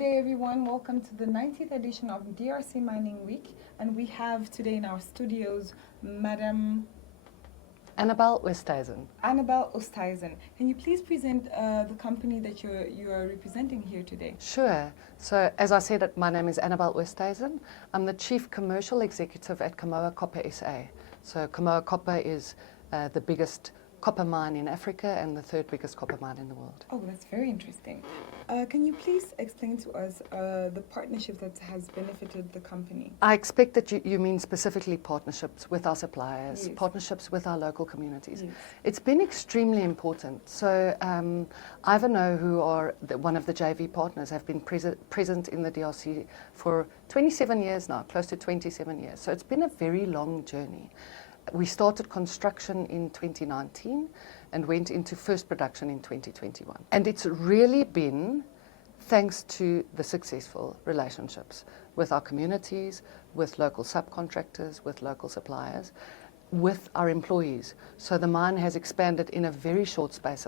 day, everyone. Welcome to the 90th edition of DRC Mining Week. And we have today in our studios Madame Annabel OSTHUIZEN. Annabel OSTHUIZEN. Can you please present the company that you are representing here today? Sure. So, as I said, my name is Annabel OSTHUIZEN. I'm the Chief Commercial Executive at Kamoa Copper SA. So, Kamoa Copper is the biggest copper mine in Africa and the third biggest copper mine in the world. Oh, that's very interesting. Can you please explain to us the partnership that has benefited the company? I expect that you mean specifically partnerships with our suppliers, Yes. Partnerships with our local communities. Yes. It's been extremely important. So Ivanhoe, who are one of the JV partners, have been present in the DRC for 27 years now, close to 27 years. So it's been a very long journey. We started construction in 2019 and went into first production in 2021. And it's really been thanks to the successful relationships with our communities, with local subcontractors, with local suppliers, with our employees. So the mine has expanded in a very short space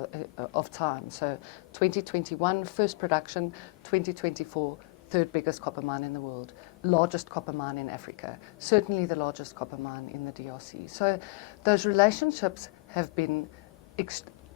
of time. So 2021, first production, 2024, third biggest copper mine in the world, largest copper mine in Africa, certainly the largest copper mine in the DRC. So those relationships have been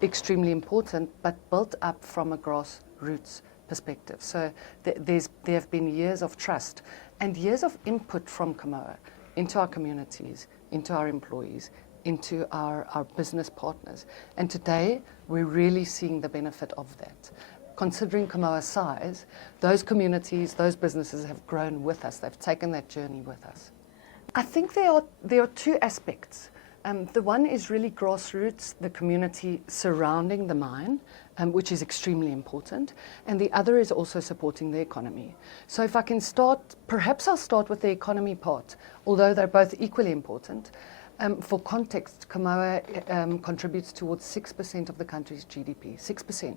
extremely important, but built up from a grassroots perspective. So there have been years of trust and years of input from Kamoa into our communities, into our employees, into our business partners. And today, we're really seeing the benefit of that. Considering Kamoa's size, those communities, those businesses have grown with us. They've taken that journey with us. I think there are two aspects. The one is really grassroots, the community surrounding the mine, which is extremely important. And the other is also supporting the economy. So if I can start, perhaps I'll start with the economy part, although they're both equally important. For context, Kamoa contributes towards 6% of the country's GDP, 6%.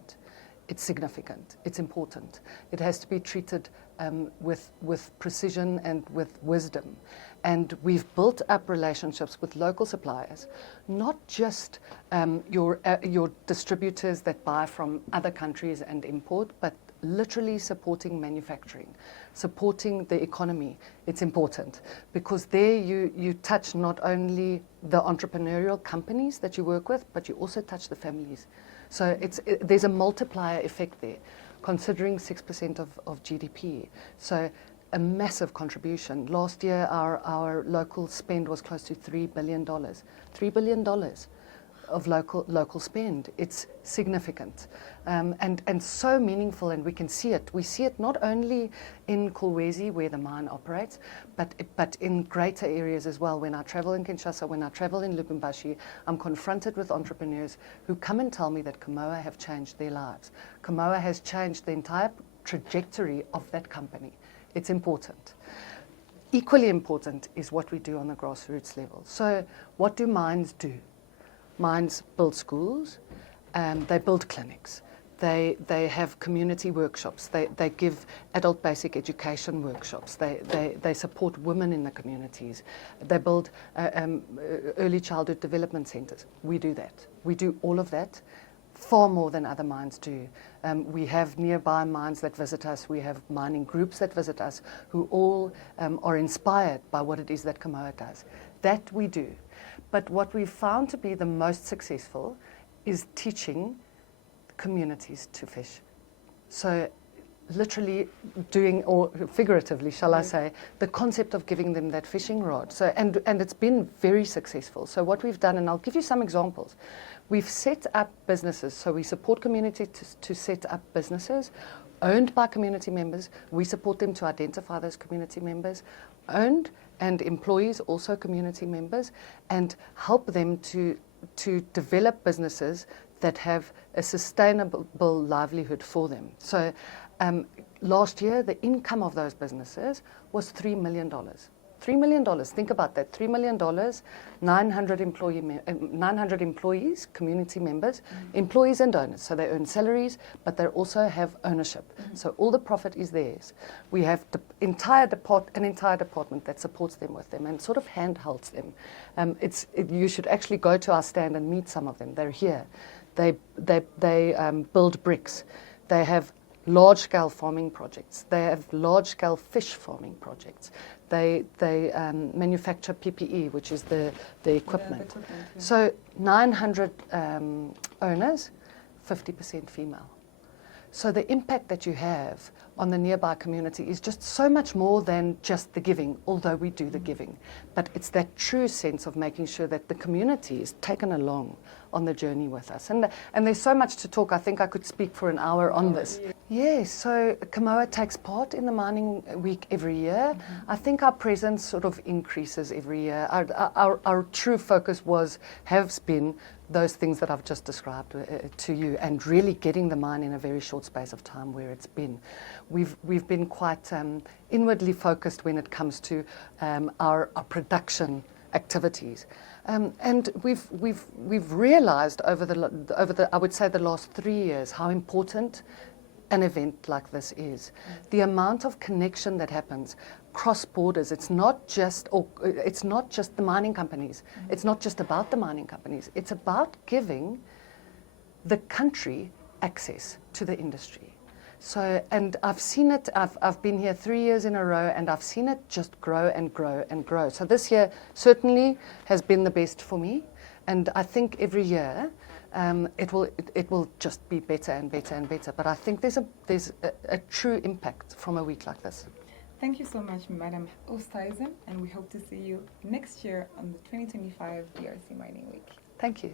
It's significant, it's important. It has to be treated with precision and with wisdom. And we've built up relationships with local suppliers, not just your distributors that buy from other countries and import, but literally supporting manufacturing, supporting the economy. It's important because there you touch not only the entrepreneurial companies that you work with, but you also touch the families. So there's a multiplier effect there, considering 6% of GDP. So a massive contribution. Last year, our local spend was close to $3 billion. $3 billion of local spend. It's significant and so meaningful, and we can see it. We see it not only in Kolwezi, where the mine operates, but in greater areas as well. When I travel in Kinshasa, when I travel in Lubumbashi, I'm confronted with entrepreneurs who come and tell me that Kamoa have changed their lives. Kamoa has changed the entire trajectory of that company. It's important. Equally important is what we do on the grassroots level. So what do mines do? Mines build schools, they build clinics, they have community workshops, they give adult basic education workshops, they support women in the communities, they build early childhood development centres. We do that. We do all of that, far more than other mines do. We have nearby mines that visit us, we have mining groups that visit us, who all are inspired by what it is that Kamoa does. That we do. But what we've found to be the most successful is teaching communities to fish. So literally doing, or figuratively, shall I say, the concept of giving them that fishing rod. So, and it's been very successful. So what we've done, and I'll give you some examples. We've set up businesses, so we support communities to set up businesses owned by community members. We support them to identify those community members, owned and employees, also community members, and help them to develop businesses that have a sustainable livelihood for them. So last year, the income of those businesses was $3 million. $3 million, think about that, $3 million, 900 employees, community members, employees and owners. So they earn salaries, but they also have ownership. So all the profit is theirs. We have an entire department that supports them with them and sort of handholds them. You should actually go to our stand and meet some of them. They're here. They build bricks. They have large-scale farming projects. They have large-scale fish farming projects. They manufacture PPE, which is the equipment. Yeah. So 900 owners, 50% female. So the impact that you have on the nearby community is just so much more than just the giving, although we do the giving. But it's that true sense of making sure that the community is taken along on the journey with us. And there's so much to talk. I think I could speak for an hour on this. Yes, so Kamoa takes part in the Mining Week every year. I think our presence sort of increases every year. Our true focus has been those things that I've just described to you, and really getting the mine in a very short space of time where it's been. We've been quite inwardly focused when it comes to our production activities, and we've realised over the I would say the last 3 years how important an event like this is. The amount of connection that happens cross borders. It's not just the mining companies. It's not just about the mining companies. It's about giving the country access to the industry. So, and I've seen it. I've been here 3 years in a row, and I've seen it just grow and grow and grow. So this year certainly has been the best for me, and I think every year it will just be better and better and better. But I think there's a true impact from a week like this. Thank you so much, Madame OSTHUIZEN, and we hope to see you next year on the 2025 DRC Mining Week. Thank you.